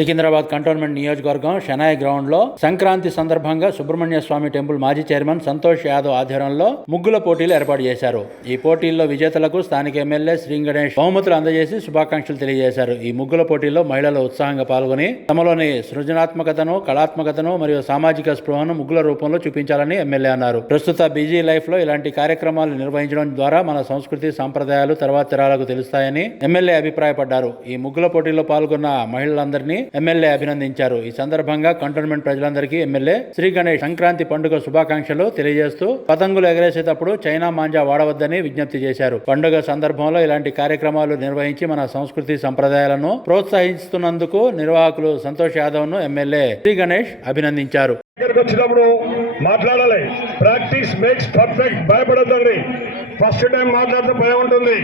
Secunderabad cantonment నియోజకవర్గం షనాయ్ గ్రౌండ్లో సంక్రాంతి సందర్భంగా సుబ్రహ్మణ్య స్వామి టెంపుల్ మాజీ చైర్మన్ సంతోష్ యాదవ్ ఆధ్వర్యంలో ముగ్గుల పోటీలు ఏర్పాటు చేశారు. ఈ పోటీల్లో విజేతలకు స్థానిక ఎమ్మెల్యే శ్రీ గణేష్ బహుమతులు అందజేసి శుభాకాంక్షలు తెలియజేశారు. ఈ ముగ్గుల పోటీల్లో మహిళలు ఉత్సాహంగా పాల్గొని తమలోని సృజనాత్మకతను కళాత్మకతను మరియు సామాజిక స్పృహను ముగ్గుల రూపంలో చూపించాలని ఎమ్మెల్యే అన్నారు. ప్రస్తుత బిజీ లైఫ్లో ఇలాంటి కార్యక్రమాలు నిర్వహించడం ద్వారా మన సంస్కృతి సాంప్రదాయాలు తర్వాత తరాలకు తెలుస్తాయని ఎమ్మెల్యే అభిప్రాయపడ్డారు. ఈ ముగ్గుల పోటీలో పాల్గొన్న మహిళలందరినీ ఎమ్మెల్యే అభినందించారు. ఈ సందర్భంగా కంటోన్మెంట్ ప్రజలందరికీ ఎమ్మెల్యే శ్రీ గణేష్ సంక్రాంతి పండుగ శుభాకాంక్షలు తెలియజేస్తూ పతంగులు ఎగరేసేటప్పుడు చైనా మాంజా వాడవద్దని విజ్ఞప్తి చేశారు. పండుగ సందర్భంలో ఇలాంటి కార్యక్రమాలు నిర్వహించి మన సంస్కృతి సంప్రదాయాలను ప్రోత్సహిస్తున్నందుకు నిర్వాహకులు సంతోష్ యాదవ్ను ఎమ్మెల్యే శ్రీ గణేష్ అభినందించారు. వచ్చినప్పుడు మాట్లాడాలి. ప్రాక్టీస్ మేక్స్ పర్ఫెక్ట్ భయపడద్దండి. ఫస్ట్ టైం మాట్లాడితే భయం ఉంటుంది.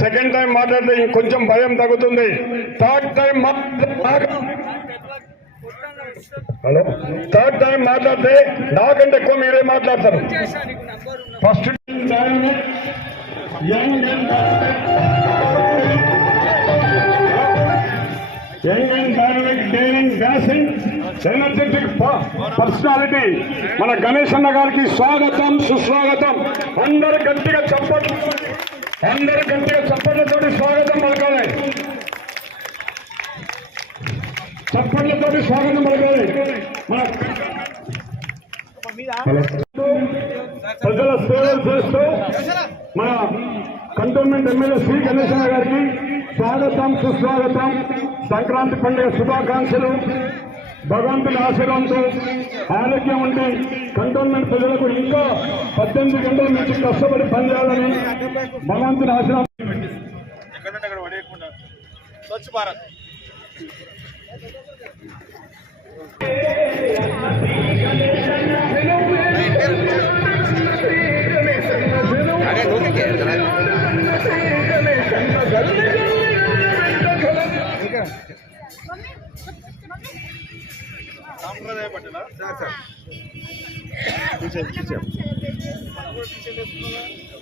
సెకండ్ టైం మాట్లాడితే ఇంకొంచెం భయం తగ్గుతుంది. Third time hello third time మాట్లాడితే నాకంటే ఎక్కువ మీరే మాట్లాడతారు? First time young and dynamic daring dashing energetic personality. మన గణేష్ అన్న గారికి స్వాగతం సుస్వాగతం. అందరు గట్టిగా చప్పట్లు అందరు గట్టిగా చప్పట్లతోటి స్వాగతం పలకాలి. చప్పట్లతోటి స్వాగతం పలకాలి. మన ప్రజల సేవలు చేస్తూ మన కంటోన్మెంట్ ఎమ్మెల్యే శ్రీ గణేశన్న గారికి స్వాగతం సుస్వాగతం సంక్రాంతి పండుగ శుభాకాంక్షలు భగవంతుని ఆశీర్వాదంతో ఆరోగ్యం ఉండి కంటోన్మెంట్ ప్రజలకు ఇంకా పద్దెనిమిది గంటల నుంచి కష్టపడి పనిచేయాలని భగవంతుని ఆశీర్వాదం స్వచ్ఛ భారత్ సాంప్రదాయ పట్టిన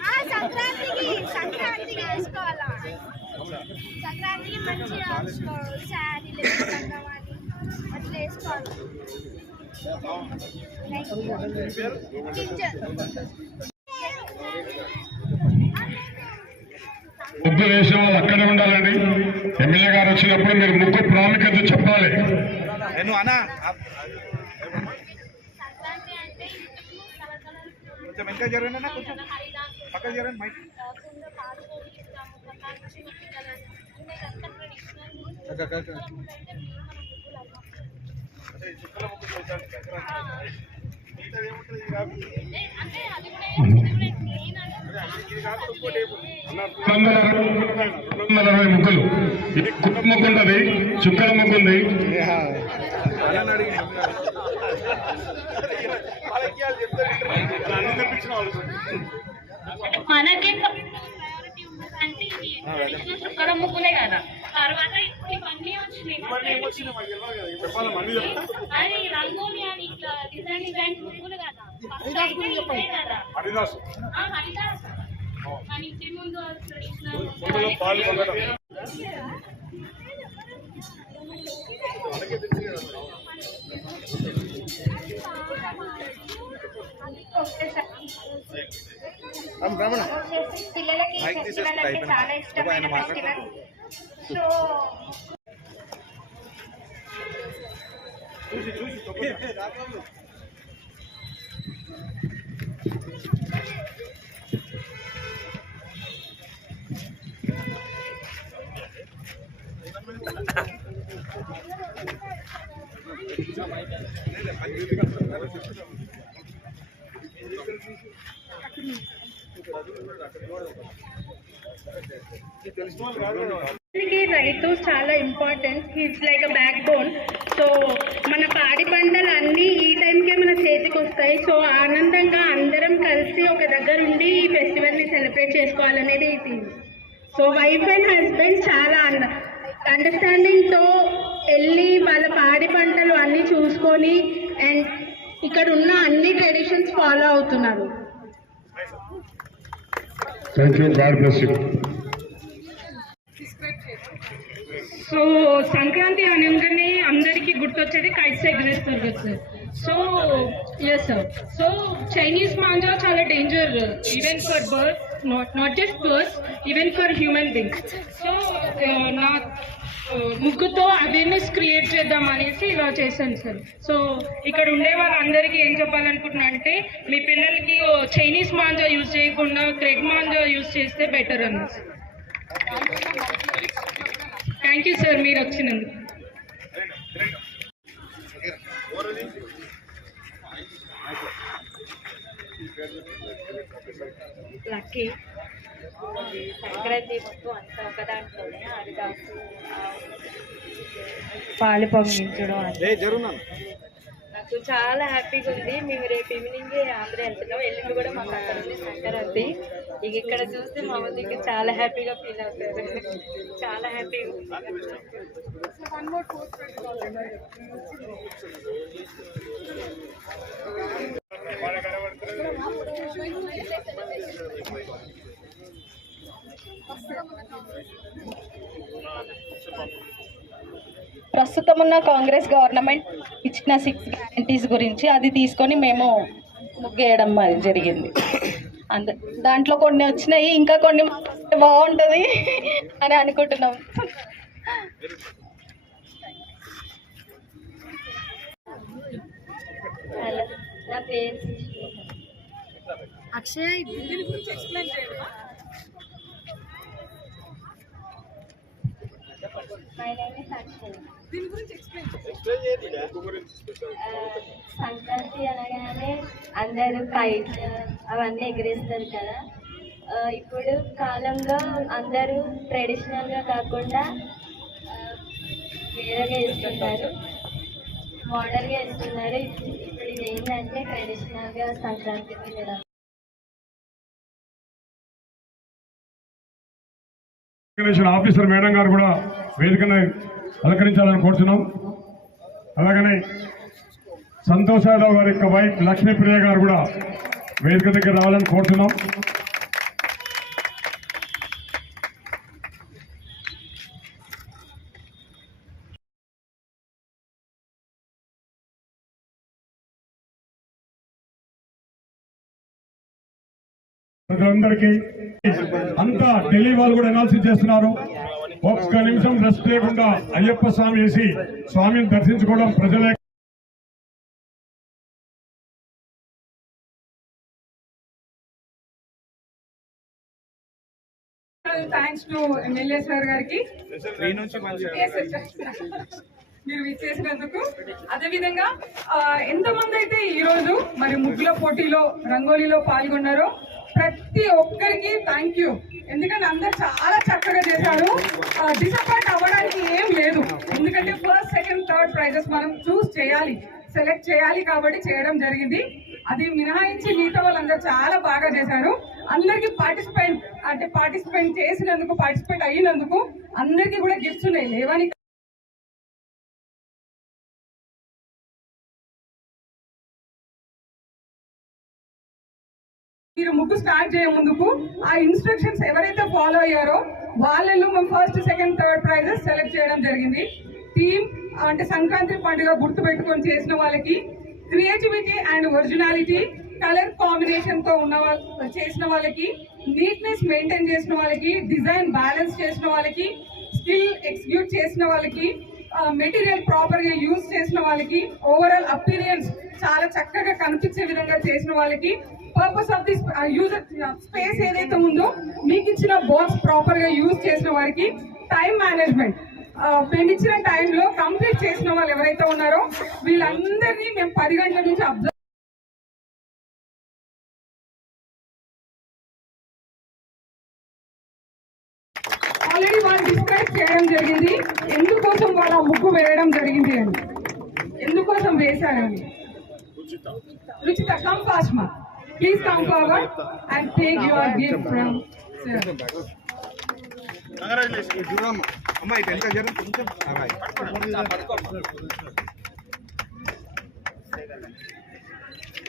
ఆ సంక్రాంతికి సంక్రాంతికి వేసుకోవాలా? సంక్రాంతికి మంచిగా వేసుకోవాలి శారీ లేకుండా అట్లా వేసుకోవాలి. కిచెన్ ముగ్గు వేసే వాళ్ళు అక్కడే ఉండాలండి. ఎమ్మెల్యే గారు వచ్చినప్పుడు మీరు ముగ్గు ప్రాముఖ్యత చెప్పాలి. నేను అన్నా. కొంచెం వెనక జరగండి కొంచెం. పక్కన జరగండి మైక్. రెండు వందల అరవై ముగ్గులు ఇది కుక్క ముగ్గు ఉన్నది చుక్కల ముగ్గు ఉంది. మనకే ప్రయారిటీ ఉన్నదంటే ఇది చుక్కల ముగ్గులే కదా. తర్వాత ఇప్పుడు ఇవన్నీ వచ్చినాయి అది రంగోలి అని ఇట్లా డిజైన్ డిజైన్ ముగ్గులు కదా. హరిదాస్ హరిదాస్. మన ఇంటి ముందు ట్రెడిషనల్ పిల్లలకి ఫెస్టివల్ అంటే. చాలా ఇష్టమైన ఫెస్టివల్. సో చూసి చూసి it's like a backbone so మన పాడి పంటలు అన్నీ ఈ టైంకే మన చేతికి వస్తాయి. సో ఆనందంగా అందరం కలిసి ఒక దగ్గర ఉండి ఈ ఫెస్టివల్ని సెలబ్రేట్ చేసుకోవాలనేది ఇది సో వైఫ్ అండ్ హస్బెండ్ చాలా అండర్స్టాండింగ్తో వెళ్ళి వాళ్ళ పాడి పంటలు అన్నీ చూసుకొని అండ్ ఇక్కడ ఉన్న అన్ని ట్రెడిషన్స్ ఫాలో అవుతున్నారు. Thank you God bless you so Sankranti అనగానే అందరికీ గుర్తొచ్చేది కైట్స్ ఎగరేస్తారు కదా sir so yes sir so Chinese manja చాలా danger even for birds not not just birds even for human beings so నా uh, ముగ్గుతో awareness create చేద్దాం అనేసి ఇలా చేశాను సార్ సో ఇక్కడ ఉండే వాళ్ళందరికీ ఏం చెప్పాలనుకుంటున్నా అంటే మీ పిల్లలకి చైనీస్ మాంజా యూజ్ చేయకుండా క్రెడ్ మాంజా యూజ్ చేస్తే బెటర్ అన్నది థ్యాంక్ యూ సార్ మీరు వచ్చినందుకు. లక్కీ. సంక్రాంతి మొత్తం అంతా ఒకదాంట్లోనే అరిదాసు పాలు పొంగించడం అది చాలా హ్యాపీగా ఉంది. మేము రేపు ఈవినింగ్ ఆంధ్ర వెళ్తున్నాం. వెళ్ళింది కూడా మాకు అక్కడ ఉంది సంక్రాంతి. ఇక ఇక్కడ చూస్తే మా ముందుకి చాలా హ్యాపీగా ఫీల్ అవుతారు. చాలా హ్యాపీగా ఉంది. ప్రస్తుతం ఉన్న కాంగ్రెస్ గవర్నమెంట్ ఇచ్చిన సిక్స్ గ్యారంటీస్ గురించి అది తీసుకొని మేము ముగ్గేయడం మరి జరిగింది. అంద దాంట్లో కొన్ని వచ్చినాయి ఇంకా కొన్ని బాగుంటుంది అని అనుకుంటున్నాం. అక్షయ్ సంక్రాంతి అనగానే అందరూ కైట్ అవన్నీ ఎగిరేస్తారు కదా. ఇప్పుడు కాలంలో అందరూ ట్రెడిషనల్గా కాకుండా వేరేగా ఇస్తున్నారు మోడల్గా ఇస్తున్నారు ఇప్పుడు ఇది ఏంటంటే ట్రెడిషనల్గా సంక్రాంతి తినడం ఆర్గనైజేషన్ ఆఫీసర్ మేడం గారు కూడా వేదికను అలంకరించాలని కోరుతున్నాం అలాగనే సంతోష్ యాదవ్ గారి యొక్క వైఫ్ లక్ష్మీప్రియ గారు కూడా వేదిక దగ్గర రావాలని కోరుతున్నాం ప్రజలందరికీ అంతా ఢిల్లీ వాళ్ళు కూడా అనాలిసిస్ చేస్తున్నారు. ఒక్క నిమిషం రెస్ట్ లేకుండా అయ్యప్ప స్వామి వేసి స్వామిని దర్శించుకోవడం ప్రజలే థ్యాంక్స్ టు ఎమ్మెల్యే సార్ గారికి. మీరు విచ్చేసినందుకు. అదేవిధంగా ఎంతమంది అయితే ఈ రోజు మరి ముగ్గుల పోటీలో రంగోలీలో పాల్గొన్నారో ప్రతి ఒక్కరికి థ్యాంక్ యూ ఎందుకంటే అందరు చాలా చక్కగా చేశారు. డిసప్పాయింట్ అవ్వడానికి ఏం లేదు. ఎందుకంటే ఫస్ట్ సెకండ్ థర్డ్ ప్రైజెస్ మనం చూస్ చేయాలి. సెలెక్ట్ చేయాలి కాబట్టి చేయడం జరిగింది. అది మినహాయించి మిగతా వాళ్ళందరూ చాలా బాగా చేశారు. అందరికి పార్టిసిపేట్ అంటే పార్టిసిపేట్ చేసినందుకు పార్టిసిపేట్ అయినందుకు అందరికీ కూడా గిఫ్ట్స్ ఉన్నాయి. లేవని మీరు ముగ్గు స్టార్ట్ చేయ ముందుకు ఆ ఇన్స్ట్రక్షన్స్ ఎవరైతే ఫాలో అయ్యారో వాళ్ళలో మేము first second third prizes select చేయడం జరిగింది. థీమ్ అంటే సంక్రాంతి పండుగ గుర్తుపెట్టుకొని చేసిన వాళ్ళకి క్రియేటివిటీ అండ్ ఒరిజినాలిటీ కలర్ కాంబినేషన్తో ఉన్న వాళ్ళ చేసిన వాళ్ళకి నీట్నెస్ మెయింటైన్ చేసిన వాళ్ళకి డిజైన్ బ్యాలెన్స్ చేసిన వాళ్ళకి స్కిల్ ఎగ్జిక్యూట్ చేసిన వాళ్ళకి మెటీరియల్ ప్రాపర్గా యూజ్ చేసిన వాళ్ళకి ఓవరాల్ అపీరియన్స్ చాలా చక్కగా కనిపించే విధంగా చేసిన వాళ్ళకి purpose of this user space ఏదైతే ఉందో మీకు ఇచ్చిన బాక్స్ ప్రాపర్గా యూజ్ చేసిన వారికి టైం మేనేజ్మెంట్ మేము ఇచ్చిన టైంలో కంప్లీట్ చేసిన వాళ్ళు ఎవరైతే ఉన్నారో వీళ్ళందరినీ మేము పది గంటల నుంచి అబ్జర్వ్ ఆల్రెడీ వాళ్ళు డిస్క్రైబ్ డిస్కస్ చేయడం జరిగింది. ఎందుకోసం వాళ్ళ ముగ్గు వేయడం జరిగింది అని. ఎందుకోసం వేశారని. Ruchitha come Please come forward and take your gift from sir. From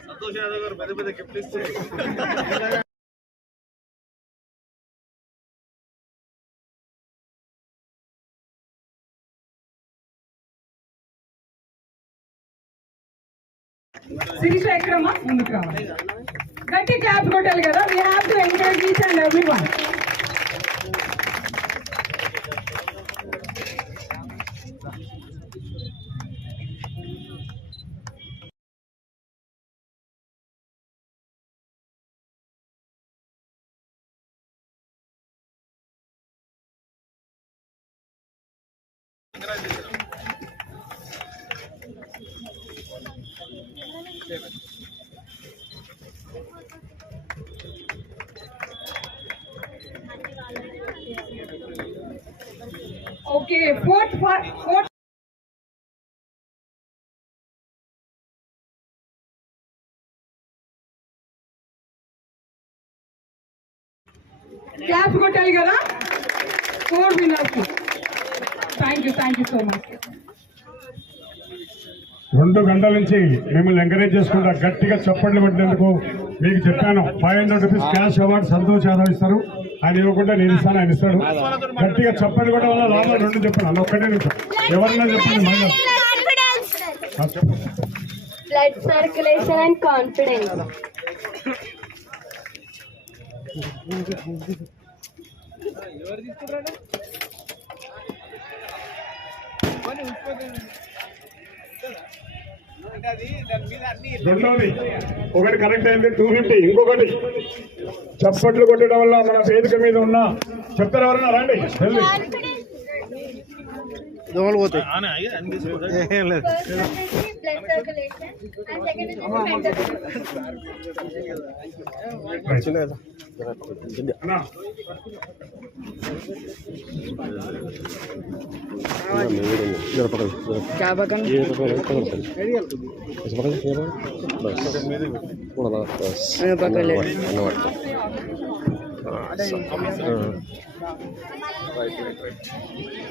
Santosh Yadav garu పెద్ద పెద్ద గిఫ్ట్ శిరీష ఎక్కడమ్మా ముందుకు రావాలి గట్టి క్లాప్ కొట్టాలి కదా we have to encourage each and every one okay fourth fourth clap కొట్టాలి కదా? Four winners. Thank you thank you so much రెండు గంటల నుంచి మిమ్మల్ని ఎంకరేజ్ చేసుకుంటా గట్టిగా చప్పట్లు పెట్టినందుకు మీకు చెప్పాను. Five hundred rupees cash award Santosh ఆదరిస్తారు ఇస్తారు. ఆయన ఇవ్వకుండా నేను ఇస్తాను ఆయన ఇస్తాడు. గట్టిగా చప్పట్లు కూడా వల్ల లాభం రెండు చెప్పాను అలా ఒక్కటే నిమిషం ఎవరన్నా చెప్పండి బ్లడ్ సర్క్యులేషన్ అండ్ కాన్ఫిడెన్స్ రెండోది ఒకటి కరెక్ట్ అయింది టూ ఫిఫ్టీ ఇంకొకటి. చప్పట్లు కొట్టడం వల్ల మన వేదిక మీద ఉన్న చెప్తారు ఎవరన్నా? రండి వెళ్ళి. దోమలు పోతాయి ఏం లేదు బ్లడ్ సర్క్యులేషన్ అండ్ సెకండ్ చిన్నగా అన్నా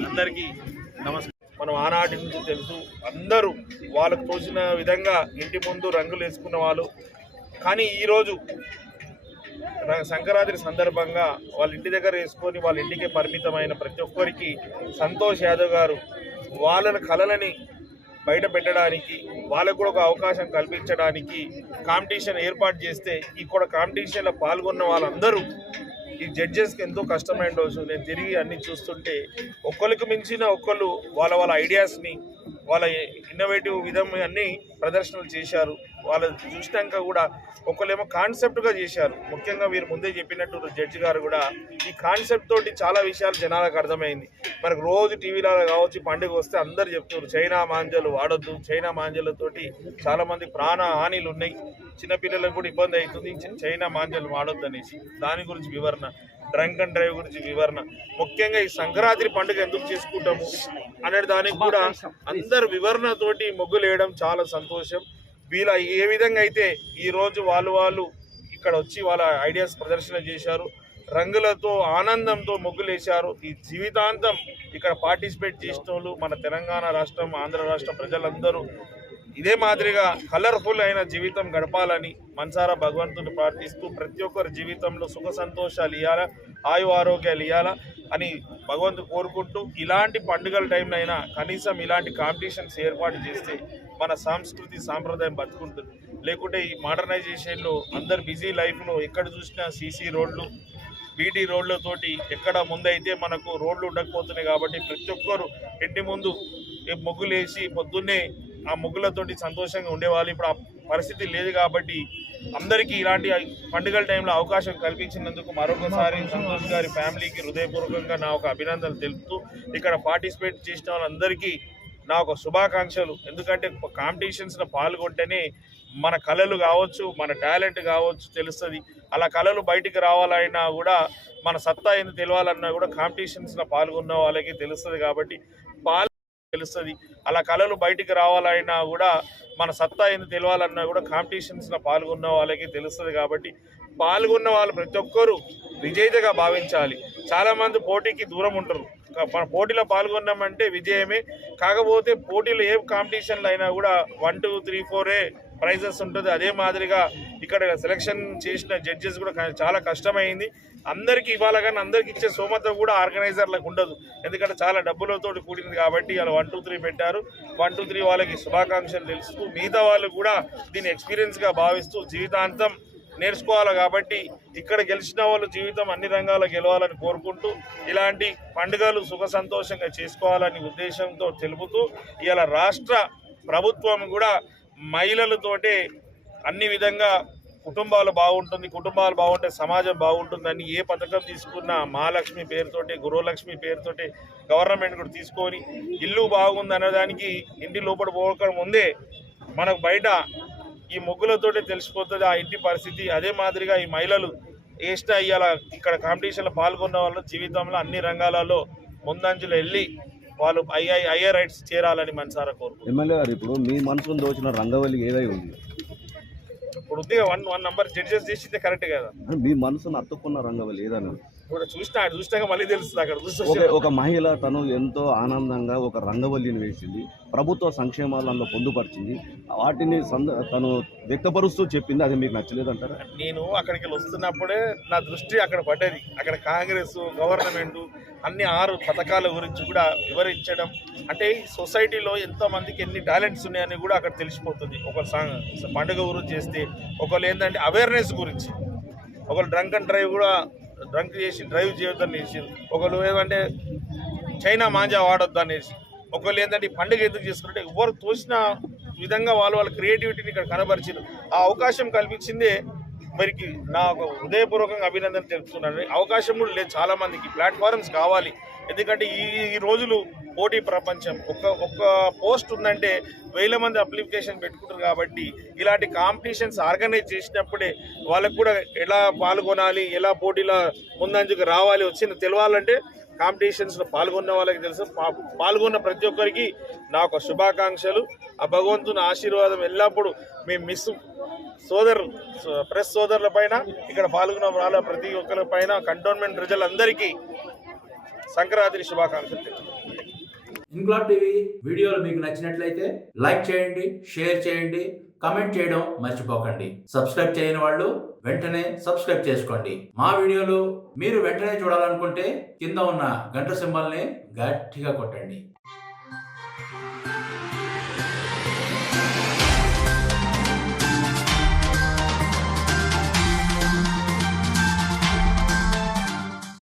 అందరికీ నమస్కారం. మనం ఆనాటి నుంచి తెలుసు అందరూ వాళ్ళకు తోచిన విధంగా ఇంటి ముందు రంగులు వేసుకున్న వాళ్ళు. కానీ ఈరోజు సంక్రాంతి సందర్భంగా వాళ్ళ ఇంటి దగ్గర వేసుకొని వాళ్ళ ఇంటికి పరిమితమైన ప్రతి ఒక్కరికి సంతోష్ యాదవ్ గారు వాళ్ళ కళలని బయట పెట్టడానికి వాళ్ళకు కూడా ఒక అవకాశం కల్పించడానికి కాంపిటీషన్ ఏర్పాటు చేస్తే ఇక్కడ కాంపిటీషన్లో పాల్గొన్న వాళ్ళందరూ ఈ జడ్జెస్కి ఎంతో కష్టమైన రోజు. నేను తిరిగి అన్ని చూస్తుంటే ఒక్కరికి మించిన ఒక్కళ్ళు వాళ్ళ వాళ్ళ ఐడియాస్ని వాళ్ళ ఇన్నోవేటివ్ విధం అన్నీ ప్రదర్శనలు చేశారు. వాళ్ళు చూసినాక కూడా ఒకళ్ళేమో కాన్సెప్ట్గా చేశారు. ముఖ్యంగా వీరు ముందే చెప్పినట్టు జడ్జి గారు కూడా ఈ కాన్సెప్ట్ తోటి చాలా విషయాలు జనాలకు అర్థమైంది. మనకు రోజు టీవీలో కావచ్చు పండుగ వస్తే అందరు చెప్తున్నారు చైనా మాంజలు వాడొద్దు చైనా మాంజలతోటి చాలా మంది ప్రాణ హానిలు ఉన్నాయి. చిన్నపిల్లలకు కూడా ఇబ్బంది అవుతుంది చైనా మాంజలు వాడొద్దు అనేసి. దాని గురించి వివరణ డ్రంక్ అండ్ డ్రైవ్ గురించి వివరణ. ముఖ్యంగా ఈ సంక్రాంతి పండుగ ఎందుకు చేసుకుంటాము? అనే దానికి కూడా అందరు వివరణతోటి ముగ్గులు వేయడం చాలా సంతోషం. వీళ్ళ ఏ విధంగా అయితే ఈరోజు వాళ్ళు వాళ్ళు ఇక్కడ వచ్చి వాళ్ళ ఐడియాస్ ప్రదర్శన చేశారు రంగులతో ఆనందంతో ముగ్గులేశారు ఈ జీవితాంతం ఇక్కడ పార్టిసిపేట్ చేసిన వాళ్ళు మన తెలంగాణ రాష్ట్రం ఆంధ్ర రాష్ట్ర ప్రజలందరూ ఇదే మాదిరిగా కలర్ఫుల్ అయిన జీవితం గడపాలని మనసారా భగవంతుని ప్రార్థిస్తూ ప్రతి ఒక్కరి జీవితంలో సుఖ సంతోషాలు ఇవ్వాలా ఆయు ఆరోగ్యాలు ఇవ్వాలా అని భగవంతుడు కోరుకుంటూ ఇలాంటి పండుగల టైంలో అయినా కనీసం ఇలాంటి కాంపిటీషన్స్ ఏర్పాటు చేస్తే మన సంస్కృతి సాంప్రదాయం బతుకుంటుంది. లేకుంటే ఈ మోడర్నైజేషన్లో అందరు బిజీ లైఫ్లో ఎక్కడ చూసినా సీసీ రోడ్లు బీటీ రోడ్లతోటి ఎక్కడ ముందైతే మనకు రోడ్లు ఉండకపోతున్నాయి కాబట్టి ప్రతి ఒక్కరు ఇంటి ముందు ముగ్గులేసి పొద్దున్నే ఆ ముగ్గులతోటి సంతోషంగా ఉండేవాళ్ళు. ఇప్పుడు ఆ పరిస్థితి లేదు కాబట్టి అందరికీ ఇలాంటి పండుగల టైంలో అవకాశం కల్పించినందుకు మరొకసారి సంతోష్ గారి ఫ్యామిలీకి హృదయపూర్వకంగా నా ఒక అభినందనలు తెలుపుతూ ఇక్కడ పార్టిసిపేట్ చేసిన వాళ్ళందరికీ నా ఒక శుభాకాంక్షలు. ఎందుకంటే కాంపిటీషన్స్లో పాల్గొంటేనే మన కళలు కావచ్చు మన టాలెంట్ కావచ్చు తెలుస్తుంది. అలా కళలు బయటికి రావాలన్నా కూడా మన సత్తా ఏంది తెలియాలన్నా కూడా కాంపిటీషన్స్లో పాల్గొన్న వాళ్ళకి తెలుస్తుంది కాబట్టి పాల్ తెలుస్తుంది. అలా కళలు బయటికి రావాలన్నా కూడా మన సత్తా ఏంది తెలియాలన్నా కూడా కాంపిటీషన్స్లో పాల్గొన్న వాళ్ళకి తెలుస్తుంది కాబట్టి పాల్గొన్న వాళ్ళు ప్రతి ఒక్కరూ విజేతగా భావించాలి. చాలామంది పోటీకి దూరం ఉంటారు. మన పోటీలో పాల్గొన్నామంటే విజయమే. కాకపోతే పోటీలో ఏ కాంపిటీషన్లు అయినా కూడా వన్ టూ త్రీ ఫోరే ప్రైజెస్ ఉంటుంది. అదే మాదిరిగా ఇక్కడ సెలెక్షన్ చేసిన జడ్జెస్ కూడా చాలా కష్టమైంది. అందరికీ ఇవ్వాలి కానీ అందరికీ ఇచ్చే సోమత కూడా ఆర్గనైజర్లకు ఉండదు. ఎందుకంటే చాలా డబ్బులతో కూడింది కాబట్టి వాళ్ళు వన్ టూ త్రీ పెట్టారు. వన్ టూ త్రీ వాళ్ళకి శుభాకాంక్షలు తెలుస్తూ మిగతా వాళ్ళు కూడా దీన్ని ఎక్స్పీరియన్స్గా భావిస్తూ జీవితాంతం నేర్చుకోవాలి కాబట్టి ఇక్కడ గెలిచిన వాళ్ళు జీవితం అన్ని రంగాల్లో గెలవాలని కోరుకుంటూ ఇలాంటి పండుగలు సుఖ సంతోషంగా చేసుకోవాలని ఉద్దేశంతో తెలుపుతూ ఇలా రాష్ట్ర ప్రభుత్వం కూడా మహిళలతోటే అన్ని విధంగా కుటుంబాలు బాగుంటుంది కుటుంబాలు బాగుంటే సమాజం బాగుంటుందని ఏ పథకం తీసుకున్నా మహాలక్ష్మి పేరుతోటి గృహలక్ష్మి పేరుతోటి గవర్నమెంట్ కూడా తీసుకొని ఇల్లు బాగుంది అనేదానికి ఇంటి లోపల పోక ముందే మనకు బయట ఈ ముగ్గులతోటే తెలిసిపోతుంది ఆ ఇంటి పరిస్థితి. అదే మాదిరిగా ఈ మహిళలు వేసిన ఇవాళ ఇక్కడ కాంపిటీషన్లో పాల్గొన్న వాళ్ళు జీవితంలో అన్ని రంగాలలో ముందంజలో వెళ్ళి వాళ్ళు ఐఐ ఐఏ రైట్స్ చేరాలని మనసారా కోరుకుంటున్నాను ఎమ్మెల్యే గారు ఇప్పుడు మీ మనసును దోచిన రంగవల్లి ఏదై ఉంది? ఇప్పుడు ఉంది వన్ వన్ నంబర్ జడ్జెస్ చేసిందే కరెక్ట్ కదా. మీ మనసును అత్తుకున్న రంగవల్లి ఏదని ఇప్పుడు చూసినా చూసినాక మళ్ళీ తెలుస్తుంది అక్కడ ఒక చూస్తే. ఒక మహిళ తను ఎంతో ఆనందంగా ఒక రంగవల్లిని వేసింది ప్రభుత్వ సంక్షేమాలలో పొందుపరిచింది వాటిని తను వ్యక్తపరుస్తూ చెప్పింది అది మీకు నచ్చలేదంటారా? నేను అక్కడికి వెళ్ళి వస్తున్నప్పుడే నా దృష్టి అక్కడ పడ్డది. అక్కడ కాంగ్రెస్ గవర్నమెంట్ అన్ని ఆరు పథకాల గురించి కూడా వివరించడం. అంటే ఈ సొసైటీలో ఎంతో మందికి ఎన్ని టాలెంట్స్ ఉన్నాయని కూడా అక్కడ తెలిసిపోతుంది. ఒక సాంగ్ పండుగ గురించి చేస్తే ఒకళ్ళు ఏంటంటే అవేర్నెస్ గురించి. ఒకళ్ళు డ్రంక్ అండ్ డ్రైవ్ కూడా డ్రంక్ చేసి డ్రైవ్ చేయొద్దని చేసి ఒకళ్ళు ఏమంటే చైనా మాంజా వాడొద్దు అనేసి ఒకళ్ళు ఏంటంటే ఈ పండుగ ఎందుకు చేసుకుంటే ఎవరు తోసిన విధంగా వాళ్ళు వాళ్ళ క్రియేటివిటీని ఇక్కడ కనబరిచారు ఆ అవకాశం కల్పించిందే మరికి నాకు హృదయపూర్వకంగా అభినందన తెలుపుతున్నాను. అవకాశం కూడా లేదు చాలా మందికి కావాలి. ఎందుకంటే ఈ ఈ రోజులు పోటీ ప్రపంచం. ఒక ఒక పోస్ట్ ఉందంటే వేల మంది అప్లికేషన్ పెట్టుకుంటారు కాబట్టి ఇలాంటి కాంపిటీషన్స్ ఆర్గనైజ్ చేసినప్పుడే వాళ్ళకు కూడా ఎలా పాల్గొనాలి ఎలా పోటీలో ముందంజకు రావాలి వచ్చిన తెలవాలంటే కాంపిటీషన్స్లో పాల్గొన్న వాళ్ళకి తెలుసు. పాల్గొన్న ప్రతి ఒక్కరికి నా ఒక శుభాకాంక్షలు. ఆ భగవంతుని ఆశీర్వాదం ఎల్లప్పుడూ మేము మిస్ సోదరు సో- ప్రెస్ సోదరుల పైన ఇక్కడ పాల్గొన్న వాళ్ళ ప్రతి ఒక్కరి పైన కంటోన్మెంట్ ప్రజలందరికీ సంక్రాంతి శుభాకాంక్షలు తెలుపుతున్నాను. టీవీ వీడియోలు మీకు నచ్చినట్లయితే లైక్ చేయండి షేర్ చేయండి కమెంట్ చేయడం మర్చిపోకండి. సబ్స్క్రైబ్ చేయని వాళ్ళు వెంటనే సబ్స్క్రైబ్ చేసుకోండి. మా వీడియోలు మీరు వెంటనే చూడాలనుకుంటే కింద ఉన్న గంట సింబల్ని గట్టిగా కొట్టండి.